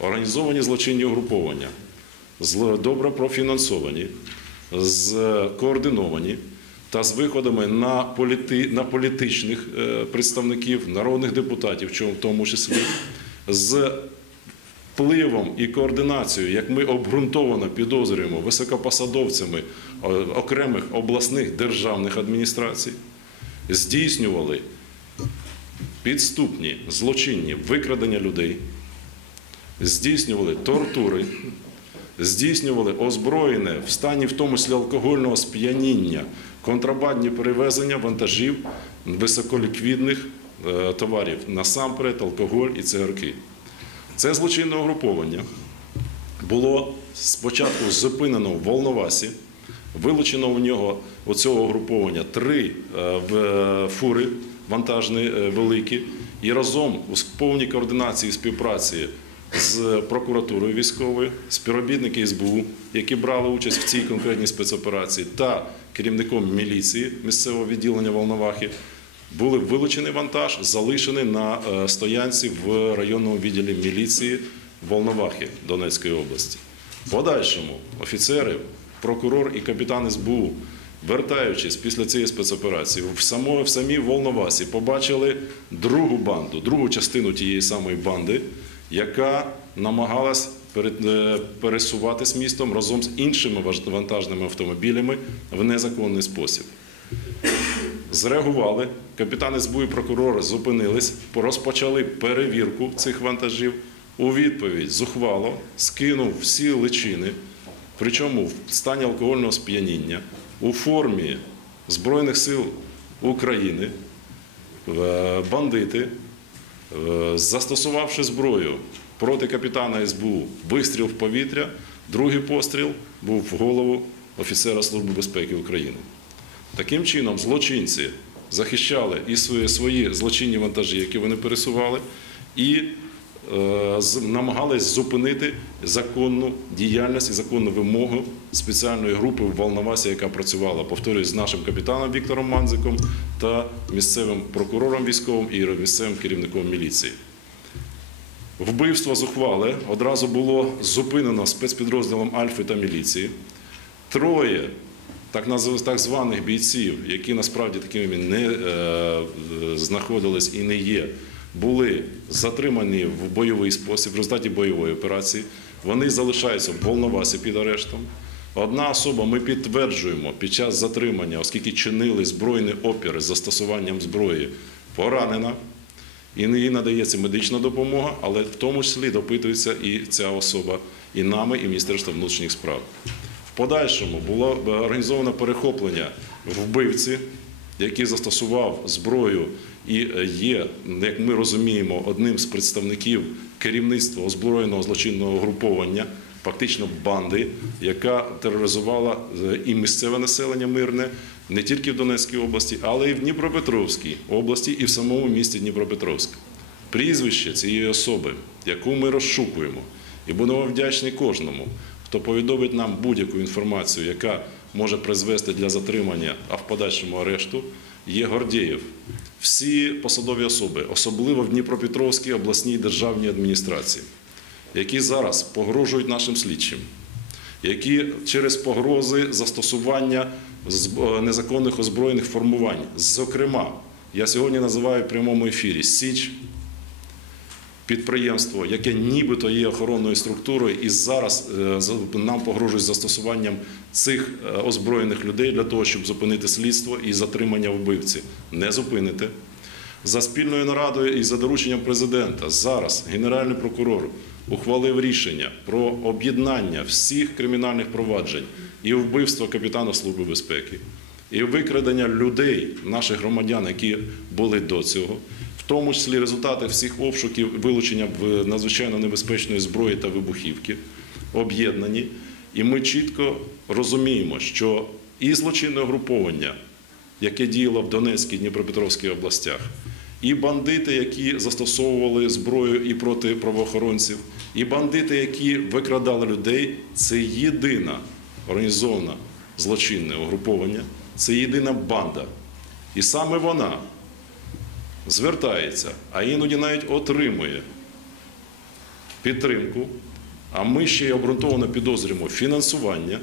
організовані злочинні угруповання, добре профінансовані, з- координовані та з виходами на, політи, на політичних е, представників, народних депутатів, в тому числі, з впливом і координацією, як ми обґрунтовано підозрюємо високопосадовцями е, окремих обласних державних адміністрацій, здійснювали підступні злочинні викрадення людей, здійснювали тортури, здійснювали озброєне в стані в тому числі алкогольного сп'яніння, контрабандні перевезення вантажів високоліквідних е, товарів, насамперед алкоголь і цигарки. Це злочинне угруповання було спочатку зупинено в Волновасі, вилучено у нього у цього угруповання три е, е, фури вантажні великі, і разом у повній координації співпраці з прокуратурою військовою, співробітники СБУ, які брали участь в цій конкретній спецоперації, та керівником міліції місцевого відділення Волновахи, були вилучений вантаж, залишений на е, стоянці в районному відділі міліції Волновахи Донецької області. Подальшому офіцери, прокурор і капітан СБУ, вертаючись після цієї спецоперації, в в самій Волновасі побачили другу банду, другу частину тієї самої банди, яка намагалась е, пересуватись містом разом з іншими вантажними автомобілями в незаконний спосіб. Зреагували, капітан СБУ і прокурори зупинились, розпочали перевірку цих вантажів. У відповідь зухвало скинув всі личини, причому в стані алкогольного сп'яніння, у формі Збройних сил України, е, бандити, застосувавши зброю проти капітана СБУ, вистріл в повітря, другий постріл був в голову офіцера Служби безпеки України. Таким чином, злочинці захищали і свої, злочинні вантажі, які вони пересували, і е, намагались зупинити законну діяльність і законну вимогу спеціальної групи в Волновасі, яка працювала, повторюю, з нашим капітаном Віктором Манзиком та місцевим прокурором військовим і місцевим керівником міліції. Вбивство зухвале одразу було зупинено спецпідрозділом Альфи та міліції. Троє так, званих бійців, які насправді такими не е, е, знаходились і не є, були затримані в бойовий спосіб в результаті бойової операції. Вони залишаються в Волновасі під арештом. Одна особа ми підтверджуємо під час затримання, оскільки чинили збройні опіри з застосуванням зброї, поранена. І їй надається медична допомога, але в тому числі допитується і ця особа, і нами, і Міністерством внутрішніх справ. В подальшому було організовано перехоплення вбивці, який застосував зброю і е, є, як ми розуміємо, одним з представників керівництва озброєного злочинного груповання, фактично банди, яка тероризувала е, і місцеве населення мирне не тільки в Донецькій області, але й в Дніпропетровській області і в самому місті Дніпропетровськ. Прізвище цієї особи, яку ми розшукуємо, і будемо вдячні кожному, хто повідомить нам будь-яку інформацію, яка може призвести для затримання, а в подальшому арешту, є Гордєєв. Всі посадові особи, особливо в Дніпропетровській обласній державній адміністрації, які зараз погрожують нашим слідчим, які через погрози застосування е, незаконних озброєних формувань, зокрема, я сьогодні називаю в прямому ефірі Січ, підприємство, яке нібито є охоронною структурою, і зараз е, нам погрожують застосуванням цих е, озброєних людей для того, щоб зупинити слідство і затримання вбивці. Не зупините. За спільною нарадою і за дорученням президента зараз генеральний прокурор ухвалив рішення про об'єднання всіх кримінальних проваджень і вбивство капітана Служби безпеки, і викрадення людей, наших громадян, які були до цього, тому числі результати всіх обшуків, вилучення в надзвичайно небезпечної зброї та вибухівки, об'єднані. І ми чітко розуміємо, що і злочинне угруповання, яке діяло в Донецькій і Дніпропетровській областях, і бандити, які застосовували зброю і проти правоохоронців, і бандити, які викрадали людей, це єдина організована злочинне угруповання, це єдина банда. І саме вона звертається, а іноді навіть отримує підтримку, а ми ще й обґрунтовано підозрюємо фінансування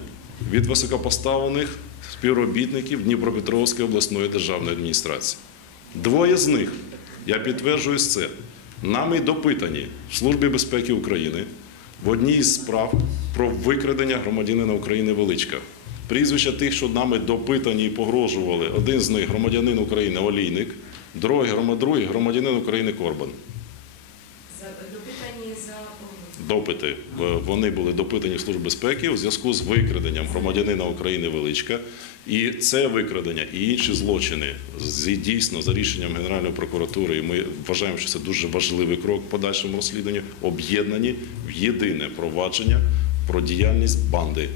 від високопоставлених співробітників Дніпропетровської обласної державної адміністрації. Двоє з них, я підтверджую це, нами допитані в Службі безпеки України в одній із справ про викрадення громадянина України Величка. Прізвища тих, що нами допитані і погрожували, один з них громадянин України Олійник, другий, грома- другий громадянин України Корбан. Допитані за. Допити вони були допитані в Службі безпеки у зв'язку з викраденням громадянина України Величка. І це викрадення і інші злочини з дійсно за рішенням Генеральної прокуратури. І ми вважаємо, що це дуже важливий крок в подальшому розслідуванні, об'єднані в єдине провадження про діяльність банди